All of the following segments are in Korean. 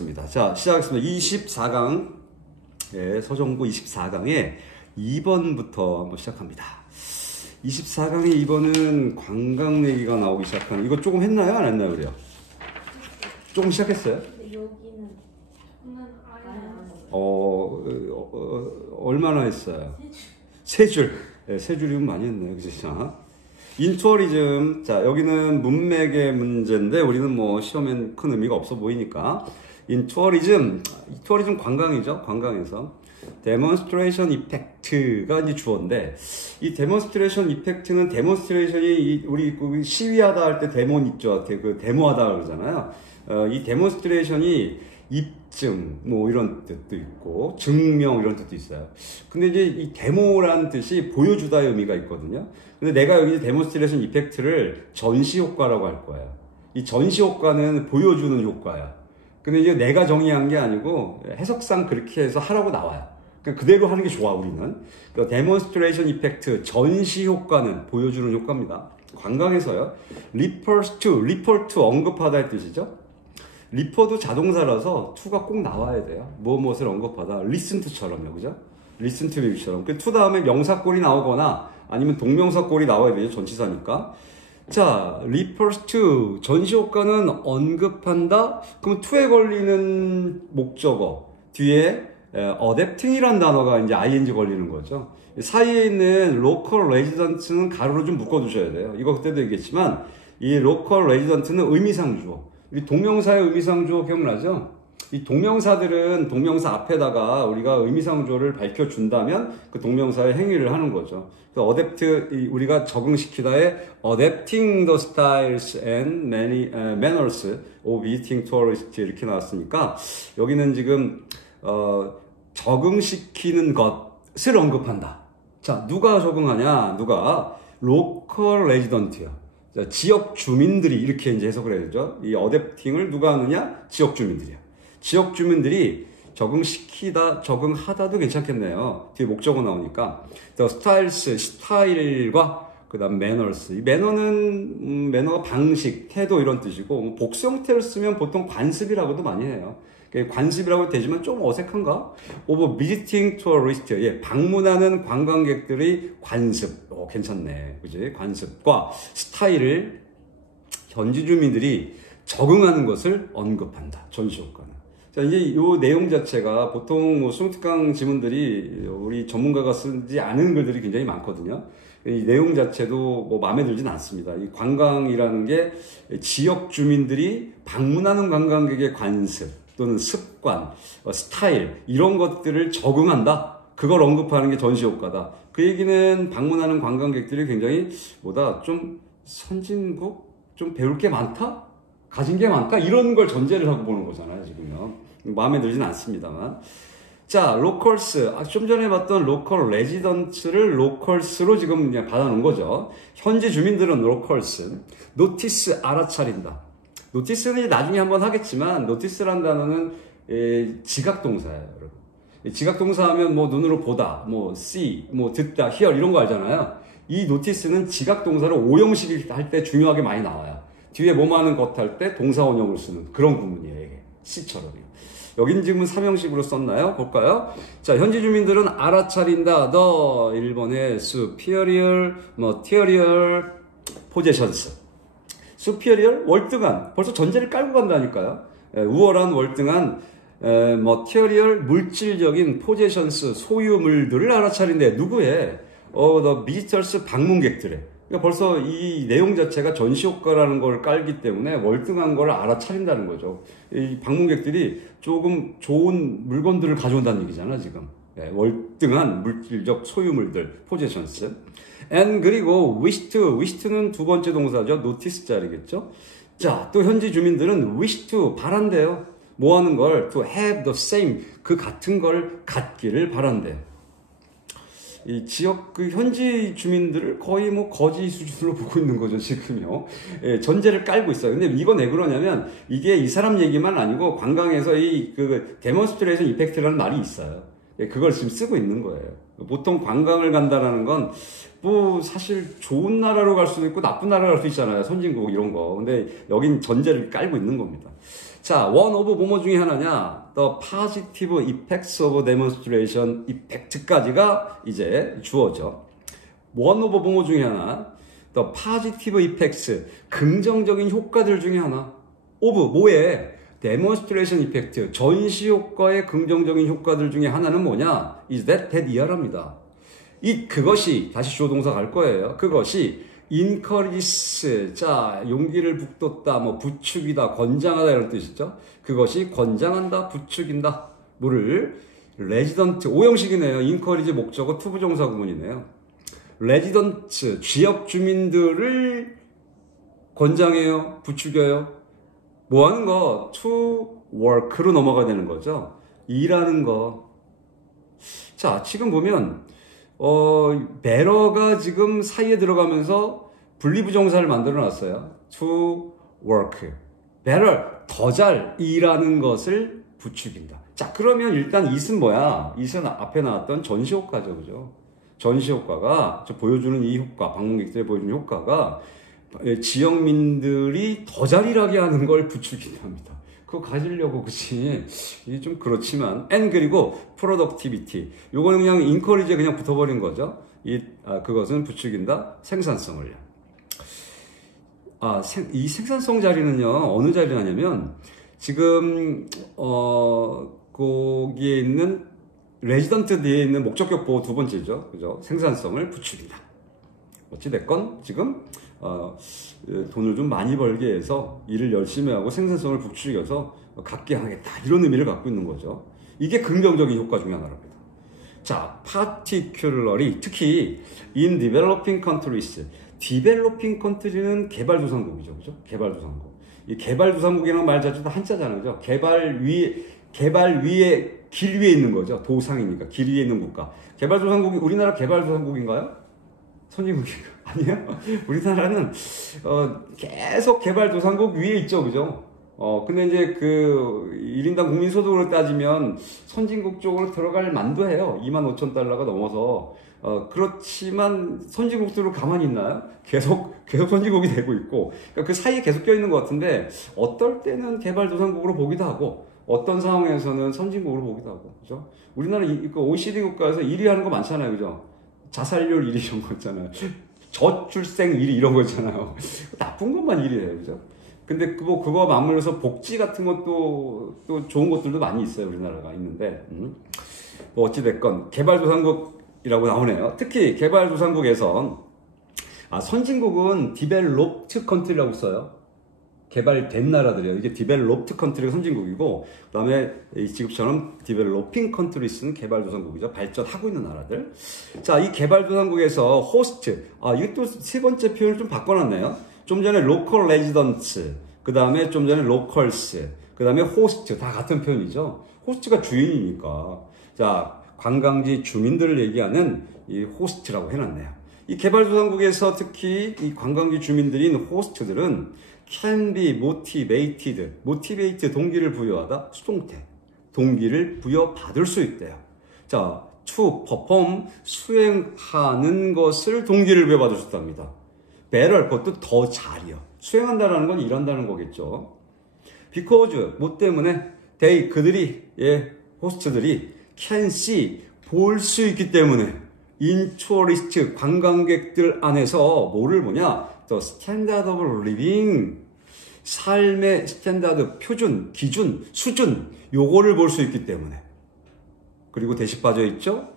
하겠습니다. 자, 시작하겠습니다. 24강, 예, 서정구 24강에 2번부터 한번 시작합니다. 24강의 2번은 관광 얘기가 나오기 시작하는, 이거 조금 했나요? 안 했나요? 그래요? 조금 시작했어요? 여기는 얼마나 했어요? 세 줄. 네, 세 줄이면 많이 했네요. 그죠? 인투어리즘. 자, 여기는 문맥의 문제인데, 우리는 뭐 시험엔 큰 의미가 없어 보이니까. 인투어리즘 관광이죠. 관광에서. 데몬스트레이션 이펙트가 이제 주어인데, 이 데몬스트레이션 이펙트는 데몬스트레이션이 우리 시위하다 할 때 데몬 있죠. 그 데모하다 그러잖아요. 이 데몬스트레이션이 입증, 뭐 이런 뜻도 있고, 증명 이런 뜻도 있어요. 근데 이제 이 데모라는 뜻이 보여주다의 의미가 있거든요. 근데 내가 여기 데몬스트레이션 이펙트를 전시 효과라고 할 거예요. 이 전시 효과는 보여주는 효과야. 근데 이제 내가 정의한 게 아니고 해석상 그렇게 해서 하라고 나와요. 그러니까 그대로 하는 게 좋아, 우리는. 그러니까 데몬스트레이션 이펙트, 전시 효과는 보여주는 효과입니다. 관광에서요. 리퍼 to 언급하다의 뜻이죠. 리퍼도 자동사라서 to가 꼭 나와야 돼요. 무엇을 언급하다. listen to처럼요. 그죠? listen to you처럼. 그 to 다음에 명사꼴이 나오거나 아니면 동명사꼴이 나와야 되죠. 전치사니까. 자, refers to. 전시효과는 언급한다. 그럼 to에 걸리는 목적어. 뒤에 adapting이라는 단어가 이제 ing 걸리는 거죠. 사이에 있는 local resident는 가로로 좀 묶어두셔야 돼요. 이거 그때도 얘기했지만 이 local resident는 의미상 주어. 우리 동명사의 의미상 주어 기억나죠? 이 동명사들은 동명사 앞에다가 우리가 의미상 주어를 밝혀준다면 그 동명사의 행위를 하는 거죠. 그래서 adapt, 우리가 적응시키다의 adapting the styles and manners of visiting tourists 이렇게 나왔으니까 여기는 지금 적응시키는 것을 언급한다. 자, 누가 적응하냐? 누가? local resident야. 자, 지역 주민들이 이렇게 이제 해석을 해야 되죠. 이 어댑팅을 누가 하느냐? 지역 주민들이야. 지역 주민들이 적응시키다, 적응하다도 괜찮겠네요. 뒤에 목적어 나오니까. The styles, 스타일과 그 다음 manners. 이 매너는, 매너가 방식, 태도 이런 뜻이고, 복수 형태를 쓰면 보통 관습이라고도 많이 해요. 관습이라고 되지만 좀 어색한가? of visiting tourist. 예, 방문하는 관광객들의 관습. 괜찮네. 그지? 관습과 스타일을 현지 주민들이 적응하는 것을 언급한다. 전시효과는. 자, 이제 이 내용 자체가 보통 뭐 수능특강 지문들이 우리 전문가가 쓰지 않은 글들이 굉장히 많거든요. 이 내용 자체도 뭐 마음에 들진 않습니다. 이 관광이라는 게 지역 주민들이 방문하는 관광객의 관습 또는 습관, 스타일 이런 것들을 적응한다. 그걸 언급하는 게 전시효과다. 그 얘기는 방문하는 관광객들이 굉장히 좀 선진국? 좀 배울 게 많다? 가진 게 많다? 이런 걸 전제를 하고 보는 거잖아요, 지금요. 마음에 들진 않습니다만. 자, 로컬스. 좀 전에 봤던 로컬 레지던트를 로컬스로 지금 그냥 받아놓은 거죠. 현지 주민들은 로컬스. 노티스, 알아차린다. 노티스는 나중에 한번 하겠지만, 노티스라는 단어는 지각동사예요, 여러분. 지각동사 하면 뭐 눈으로 보다, 뭐 see, 뭐 듣다, hear 이런 거 알잖아요. 이 노티스는 지각동사를 오형식 할 때 중요하게 많이 나와요. 뒤에 뭐하는 것 할 때 동사 원형을 쓰는 그런 구문이에요, 이게. C처럼요. 여긴 지금 3형식으로 썼나요? 볼까요? 자, 현지 주민들은 알아차린다. The 1번의 superior, material possessions. superior, 월등한. 벌써 전제를 깔고 간다니까요. 우월한, 월등한, material, 물질적인 possessions, 소유물들을 알아차린대. 누구의? the visitors, 방문객들의. 그러니까 벌써 이 내용 자체가 전시효과라는 걸 깔기 때문에 월등한 걸 알아차린다는 거죠. 이 방문객들이 조금 좋은 물건들을 가져온다는 얘기잖아, 지금. 네, 월등한 물질적 소유물들, possessions. and 그리고 wish는 두 번째 동사죠. notice 자리겠죠. 자, 또 현지 주민들은 wish to, 바란대요. 뭐 하는 걸? to have the same, 그 같은 걸 갖기를 바란대요. 이 지역 그 현지 주민들을 거의 뭐 거지 수준으로 보고 있는 거죠, 지금요. 예, 전제를 깔고 있어요. 근데 이건 왜 그러냐면 이게 이 사람 얘기만 아니고 관광에서 이 그 데몬스트레이션 이펙트라는 말이 있어요. 예, 그걸 지금 쓰고 있는 거예요. 보통 관광을 간다라는 건 뭐 사실 좋은 나라로 갈 수도 있고 나쁜 나라로 갈 수 있잖아요. 선진국 이런 거. 근데 여긴 전제를 깔고 있는 겁니다. 자, one of 뭐뭐 중에 하나냐? The positive effects of demonstration effect까지가 이제 주어져. one of 뭐뭐 중에 하나. The positive effects, 긍정적인 효과들 중에 하나. of 뭐에? demonstration effect, 전시 효과의 긍정적인 효과들 중에 하나는 뭐냐? is that 이하랍니다. 그것이, 다시 주어 동사 갈 거예요. 그것이 encourages, 자, 용기를 북돋다, 뭐, 부추기다, 권장하다 이런 뜻이죠. 그것이 권장한다, 부추긴다. 뭐를? resident, 오형식이네요. encourage 목적어 투부정사 구문이네요. resident, 지역 주민들을 권장해요, 부추겨요. 뭐 하는 거? to work로 넘어가야 되는 거죠. 일하는 거. 자, 지금 보면, better가 지금 사이에 들어가면서 분리부정사를 만들어 놨어요. to work. better, 더 잘 일하는 것을 부추긴다. 자, 그러면 일단 it은 뭐야? it은 앞에 나왔던 전시효과죠. 그죠? 전시효과가, 보여주는 이 효과, 방문객들이 보여주는 효과가 지역민들이 더 잘 일하게 하는 걸 부추긴답니다. 그거 가지려고, 그치? 이게 좀 그렇지만. and 그리고 productivity. 요거는 그냥 encourage에 그냥 붙어버린 거죠. 그것은 부추긴다. 생산성을요. 이 생산성 자리는요, 어느 자리냐면, 지금, 거기에 있는, 레지던트 뒤에 있는 목적격 보호 두 번째죠. 그죠? 생산성을 부추긴다. 어찌됐건, 지금, 돈을 좀 많이 벌게 해서 일을 열심히 하고 생산성을 부추겨서 갖게 하겠다. 이런 의미를 갖고 있는 거죠. 이게 긍정적인 효과 중에 하나랍니다. 자, particularly, 특히 in developing countries. developing country는 개발도상국이죠. 그죠? 개발도상국. 이 개발도상국이라는 말 자체도 한자잖아요. 그죠? 개발 위에, 길 위에 있는 거죠. 도상이니까. 길 위에 있는 국가. 개발도상국이, 우리나라 개발도상국인가요? 선진국인가? 아니요. 우리나라는, 계속 개발도상국 위에 있죠. 그죠? 근데 이제 1인당 국민소득으로 따지면 선진국 쪽으로 들어갈 만도 해요. 25,000달러가 넘어서. 그렇지만 선진국들로 가만히 있나요? 계속 선진국이 되고 있고. 그러니까 그 사이에 계속 껴있는 것 같은데, 어떨 때는 개발도상국으로 보기도 하고, 어떤 상황에서는 선진국으로 보기도 하고. 그죠? 우리나라 OECD 국가에서 1위 하는 거 많잖아요. 그죠? 자살률 1위 이런 거 있잖아요. 저출생 1위 이런 거 있잖아요. 나쁜 것만 1위예요. 그죠? 근데 그거 맞물려서 복지 같은 것도 또 좋은 것들도 많이 있어요. 우리나라가 있는데. 뭐 어찌됐건 개발도상국이라고 나오네요. 특히 개발도상국에선 선진국은 developed country라고 써요. 개발된 나라들이에요. 이게 developed country가 선진국이고, 그 다음에 지금처럼 developing countryes는 개발도상국이죠. 발전하고 있는 나라들. 자, 이 개발도상국에서 host, 이것도 세 번째 표현을 좀 바꿔놨네요. 좀 전에 local residents, 그 다음에 좀 전에 locals, 그 다음에 host, 다 같은 표현이죠. host가 주인이니까. 자, 관광지 주민들을 얘기하는 이 host라고 해놨네요. 이 개발도상국에서 특히 이 관광지 주민들인 host들은 can be motivated, 동기를 부여하다, 수동태, 동기를 부여받을 수 있대요. 자, to perform, 수행하는 것을 동기를 부여받을 수 있답니다. better, 그것도 더 잘이요. 수행한다는 건 일한다는 거겠죠. because, 뭐 때문에, 호스트들이 can see, 볼 수 있기 때문에, in tourist, 관광객들 안에서 뭐를 보냐? The standard of living, 삶의 스탠다드, 표준, 기준, 수준, 요거를 볼 수 있기 때문에. 그리고 대시 빠져 있죠?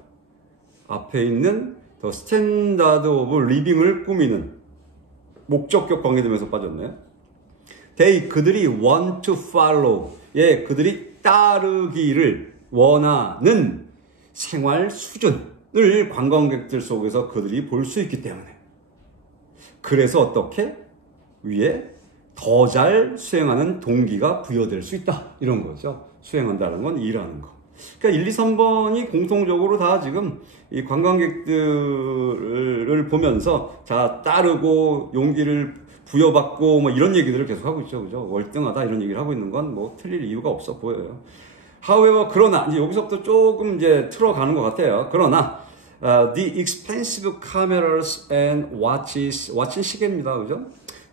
앞에 있는 The standard of living을 꾸미는 목적격 관계되면서 빠졌네. 그들이 want to follow, 그들이 따르기를 원하는 생활 수준을 관광객들 속에서 그들이 볼 수 있기 때문에. 그래서 어떻게? 위에 더 잘 수행하는 동기가 부여될 수 있다. 이런 거죠. 수행한다는 건 일하는 거. 그러니까 1, 2, 3번이 공통적으로 다 지금 이 관광객들을 보면서 자, 따르고 용기를 부여받고 뭐 이런 얘기들을 계속 하고 있죠. 그죠? 월등하다 이런 얘기를 하고 있는 건 뭐 틀릴 이유가 없어 보여요. However, 그러나 이제 여기서부터 조금 이제 틀어가는 것 같아요. 그러나 the expensive cameras and watches, watch는 시계입니다. 그죠?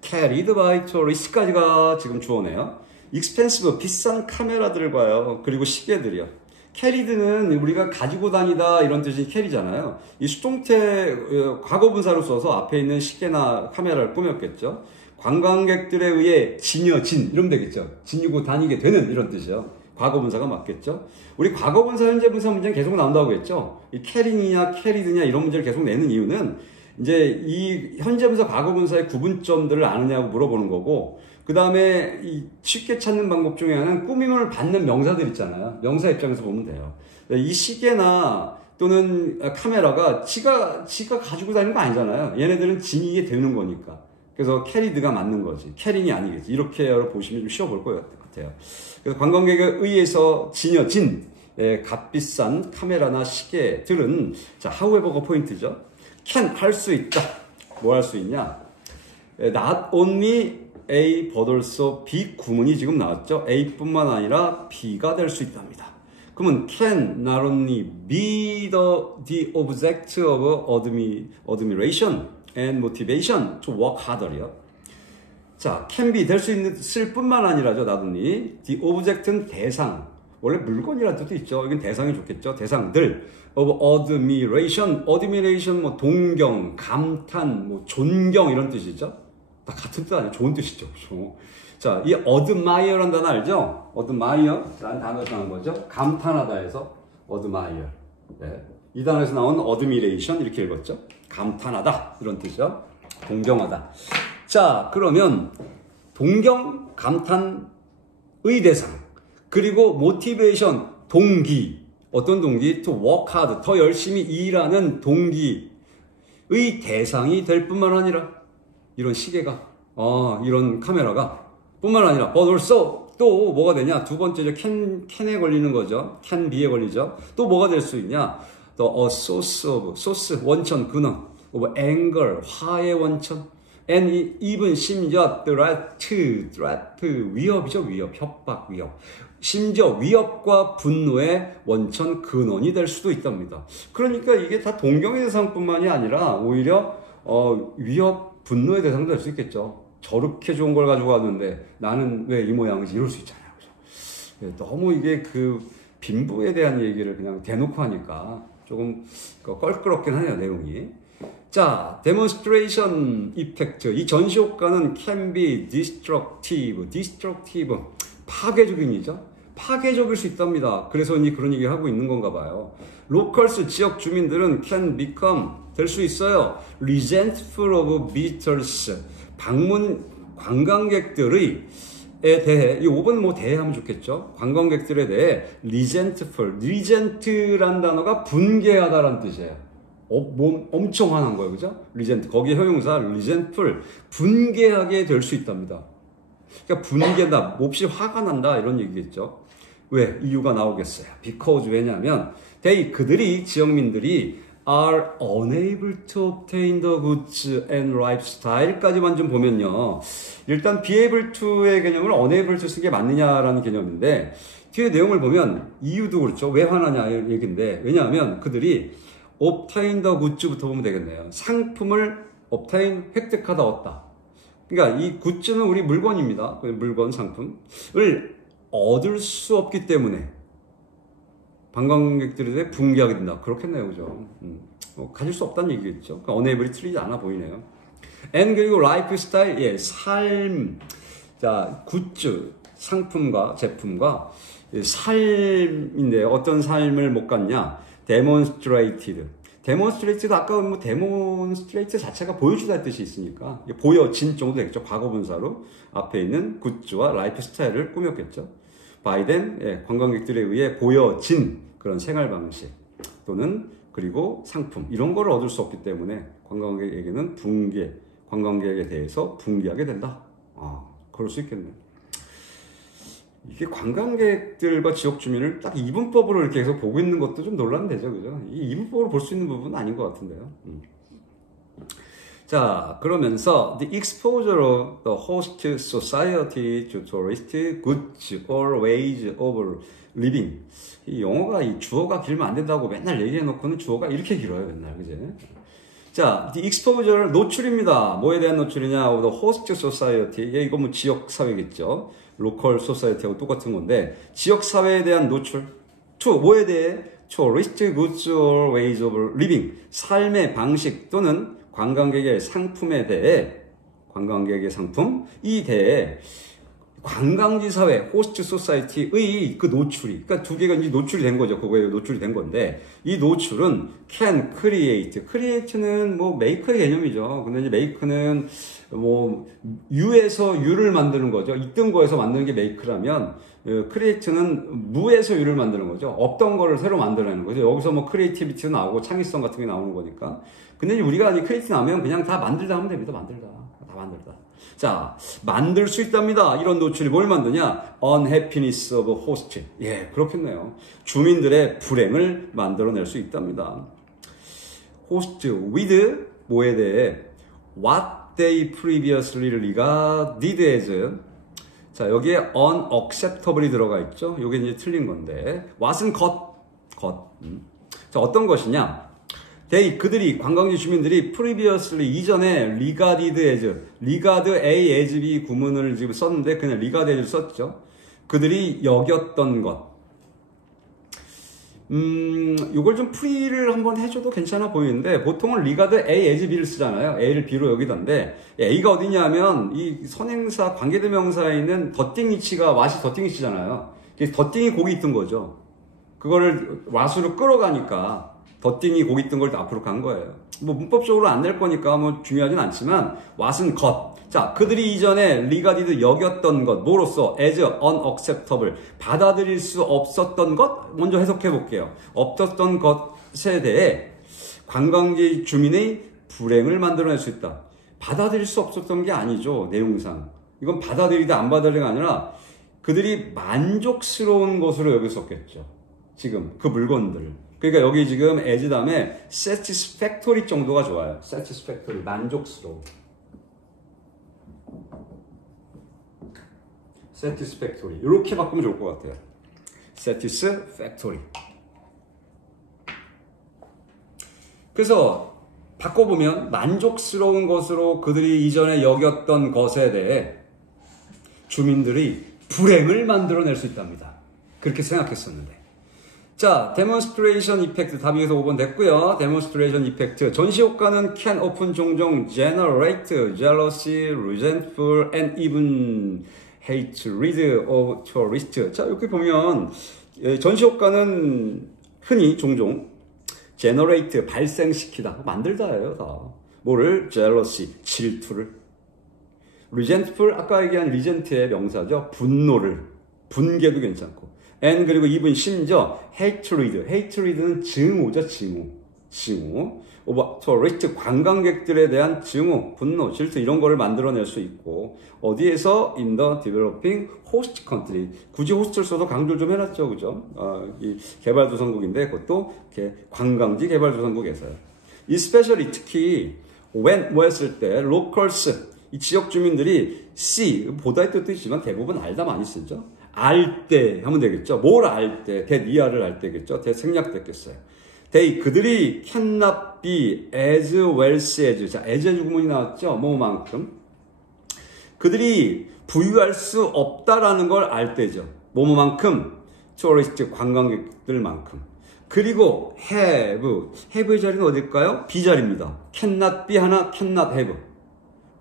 carried by tourists 까지가 지금 주어네요. 익스펜시브 비싼 카메라들과요. 그리고 시계들이요. 캐리드는 우리가 가지고 다니다 이런 뜻이 캐리잖아요. 이 수동태 과거분사로 써서 앞에 있는 시계나 카메라를 꾸몄겠죠. 관광객들에 의해 지녀진 이러면 되겠죠. 지니고 다니게 되는 이런 뜻이요. 과거분사가 맞겠죠. 우리 과거분사 현재분사 문제는 계속 나온다고 했죠. 이 캐리냐 캐리드냐 이런 문제를 계속 내는 이유는 이제 이 현재분사 과거분사의 구분점들을 아느냐고 물어보는 거고, 그 다음에 이 쉽게 찾는 방법 중에 하나는 꾸밈을 받는 명사들 있잖아요. 명사 입장에서 보면 돼요. 이 시계나 또는 카메라가 지가 가지고 다니는 거 아니잖아요. 얘네들은 지니게 되는 거니까. 그래서 캐리드가 맞는 거지. 캐린이 아니겠지. 이렇게 보시면 좀 쉬워 볼 것 같아요. 그래서 관광객에 의해서 지녀진 값비싼 카메라나 시계들은, 자, however가 포인트죠. can 할 수 있다. 뭐 할 수 있냐? not only A but also B 구문이 지금 나왔죠. A뿐만 아니라 B가 될 수 있답니다. 그러면 can not only be the object of admiration and motivation to work harder이요. 자, can be 될 수 있을 뿐만 아니라죠. not only the object는 대상, 원래 물건이라는 뜻도 있죠. 이건 대상이 좋겠죠. 대상들 of admiration 뭐 동경, 감탄, 뭐 존경 이런 뜻이죠. 다 같은 뜻 아니에요. 좋은 뜻이죠. 자, 이 admire라는 단어 알죠? admire라는 단어에서 나온 거죠. 감탄하다 해서 admire. 네. 이 단어에서 나온 admiration 이렇게 읽었죠. 감탄하다 이런 뜻이죠. 동경하다. 자, 그러면 동경, 감탄의 대상, 그리고 motivation, 동기. 어떤 동기? to work hard, 더 열심히 일하는 동기의 대상이 될 뿐만 아니라 이런 시계가, 이런 카메라가 뿐만 아니라 but also 또 뭐가 되냐? 두 번째죠. can에 걸리는 거죠. can be에 걸리죠. 또 뭐가 될 수 있냐? the a source 원천, 근원 of anger, 화의 원천, and even 심지어 threat 위협이죠. 위협, 협박, 위협. 심지어 위협과 분노의 원천, 근원이 될 수도 있답니다. 그러니까 이게 다 동경의 대상뿐만이 아니라 오히려 위협, 분노의 대상도 될 수 있겠죠. 저렇게 좋은 걸 가지고 왔는데 나는 왜 이 모양이지? 이럴 수 있잖아요. 그죠? 너무 이게 그 빈부에 대한 얘기를 그냥 대놓고 하니까 조금 껄끄럽긴 하네요, 내용이. 자, demonstration effect. 이 전시 효과는 can be destructive, 파괴적이죠. 파괴적일 수 있답니다. 그래서 이제 그런 얘기 하고 있는 건가 봐요. locals, 지역 주민들은 can become, 될 수 있어요. resentful of visitors, 방문 관광객들의 대해, 이 5번 뭐 대해 하면 좋겠죠. 관광객들에 대해 resent란 단어가 분개하다라는 뜻이에요. 엄청 화난 거예요. 그죠? resent, 거기에 형용사 resentful, 분개하게 될 수 있답니다. 그러니까 분개다, 몹시 화가 난다 이런 얘기겠죠. 왜? 이유가 나오겠어요. because, 왜냐하면 그들이, 지역민들이 are unable to obtain the goods and lifestyle까지만 좀 보면요. 일단 be able to의 개념을 unable to 쓰는 게 맞느냐라는 개념인데, 뒤에 내용을 보면 이유도 그렇죠. 왜 화나냐 얘기인데, 왜냐하면 그들이 obtain the goods부터 보면 되겠네요. 상품을 obtain, 획득하다, 얻다. 그러니까 이 굿즈는 우리 물건입니다. 물건, 상품을 얻을 수 없기 때문에 관광객들에 대해 붕괴하게 된다. 그렇겠네요. 그죠? 가질 수 없다는 얘기겠죠. 그러니까 unable이 틀리지 않아 보이네요. and 그리고 lifestyle, 예, 삶. 자, 굿즈, 상품과 제품과 삶인데 어떤 삶을 못 갖냐? demonstrated도 아까 뭐 demonstrate 자체가 보여주다 뜻이 있으니까 보여진 정도 되겠죠. 과거분사로 앞에 있는 굿즈와 라이프스타일을 꾸몄겠죠. by them, 예, 관광객들에 의해 보여진 그런 생활 방식 또는 그리고 상품 이런 걸 얻을 수 없기 때문에 관광객에게는 관광객에 대해서 붕괴하게 된다. 그럴 수 있겠네. 이게 관광객들과 지역 주민을 딱 이분법으로 이렇게 해서 보고 있는 것도 좀 논란되죠. 그죠? 이 이분법으로 볼 수 있는 부분은 아닌 것 같은데요. 자, 그러면서 the exposure of the host society to tourist goods or ways of living. 이 영어가 이 주어가 길면 안 된다고 맨날 얘기해 놓고는 주어가 이렇게 길어요, 맨날. 그제? 자, the exposure를 노출입니다. 뭐에 대한 노출이냐? The host society. 이거 뭐 지역 사회겠죠. 로컬 소사이티하고 똑같은 건데 지역 사회에 대한 노출. to 뭐에 대해? tourist goods or ways of living. 삶의 방식 또는 관광객의 상품에 대해 관광객의 상품 이 대해 관광지 사회, 호스트 소사이티의 그 노출이, 그러니까 두 개가 이제 노출이 된 거죠. 그거에 노출이 된 건데, 이 노출은 can create. create는 뭐 make의 개념이죠. 근데 이제 make는 뭐 유에서 유를 만드는 거죠. 있던 거에서 만드는 게 make라면, create는 무에서 유를 만드는 거죠. 없던 거를 새로 만들어내는 거죠. 여기서 뭐 creativity도 나오고 창의성 같은 게 나오는 거니까. 근데 우리가 이 creative 나오면 그냥 다 만들다 하면 됩니다. 만들다. 다 만들다. 자, 만들 수 있답니다. 이런 노출이 뭘 만드냐? unhappiness of host. 예, 그렇겠네요. 주민들의 불행을 만들어낼 수 있답니다. host with 뭐에 대해 what they previously regarded as. 자, 여기에 unacceptable이 들어가 있죠. 요게 이제 틀린 건데 what은 것. 자, 어떤 것이냐? 그들이 관광지 주민들이 previously 이전에 regarded as A as B 구문을 지금 썼는데 그냥 regarded as 썼죠. 그들이 여겼던 것. 이걸 좀 풀이를 한번 해줘도 괜찮아 보이는데 보통은 regard A as B를 쓰잖아요. A를 B로 여기던데 A가 어디냐면 이 선행사 관계대명사에 있는 더띵 위치가 what이 더띵 위치잖아요. 더띵이 거기 있던 거죠. 그거를 what으로 끌어가니까 더띵이 거기 있던 걸 앞으로 간 거예요. 뭐 문법적으로 안 낼 거니까 뭐 중요하진 않지만 what은 것. 자, 그들이 이전에 regarded 여겼던 것 뭐로써 as unacceptable 받아들일 수 없었던 것 먼저 해석해 볼게요. 없었던 것에 대해 관광지 주민의 불행을 만들어낼 수 있다. 받아들일 수 없었던 게 아니죠. 내용상. 이건 받아들이다 안 받아들이가 아니라 그들이 만족스러운 것으로 여겼었겠죠. 지금 그 물건들. 그러니까 여기 지금 as 다음에 satisfactory 정도가 좋아요. satisfactory, 만족스러워. satisfactory. 이렇게 바꾸면 좋을 것 같아요. satisfactory. 그래서 바꿔보면 만족스러운 것으로 그들이 이전에 여겼던 것에 대해 주민들이 불행을 만들어낼 수 있답니다. 그렇게 생각했었는데. 자, demonstration effect 답이 여기서 5번 됐고요. demonstration effect 전시효과는 can often 종종 generate jealousy, resentful, and even hatred of tourists. 자, 이렇게 보면 전시효과는 흔히 종종 generate 발생시키다, 만들다예요. 다. 뭐를? jealousy, 질투를. resentful, 아까 얘기한 resent의 명사죠. 분노를. 분개도 괜찮고. and 그리고 even 심지어 hatred. hatred는 증오죠. 증오. tourist 관광객들에 대한 증오, 분노, 질투 이런 거를 만들어낼 수 있고 어디에서? in the developing host country. 굳이 호스트를 써도 강조를 좀 해놨죠. 그죠? 이 개발도상국인데 그것도 관광지 개발도상국에서요. especially 특히 when 뭐 했을 때 locals 이 지역 주민들이 see 보다의 뜻도 있지만 대부분 알다 많이 쓰죠. 알 때 하면 되겠죠. 뭘 알 때? 대니아를 알 때겠죠. 대생략됐겠어요. 그들이 cannot be as wealthy as. 자, as 구문이 나왔죠. 뭐만큼. 그들이 부유할 수 없다라는 걸 알 때죠. 뭐만큼. tourist 관광객들만큼. 그리고 have의 자리는 어딜까요? B 자리입니다. cannot be 하나, cannot have.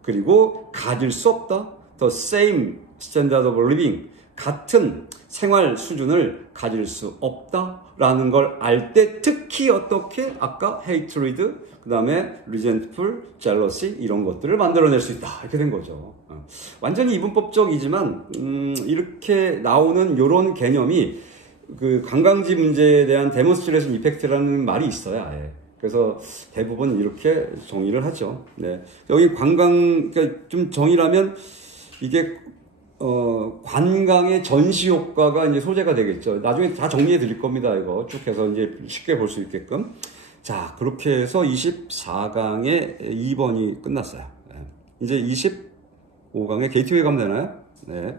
그리고 가질 수 없다. the same standard of living. 같은 생활 수준을 가질 수 없다라는 걸 알 때 특히 어떻게? 아까 hatred, 그 다음에 resentful, jealousy 이런 것들을 만들어낼 수 있다. 이렇게 된 거죠. 완전히 이분법적이지만 이렇게 나오는 이런 개념이 그 관광지 문제에 대한 데몬스트레이션 이펙트라는 말이 있어요. 아예. 그래서 대부분 이렇게 정의를 하죠. 네. 여기 그러니까 좀 정의라면 이게 관광의 전시 효과가 이제 소재가 되겠죠. 나중에 다 정리해 드릴 겁니다. 이거 쭉 해서 이제 쉽게 볼 수 있게끔. 자, 그렇게 해서 24강의 2번이 끝났어요. 이제 25강의 게이트웨이 가면 되나요? 네.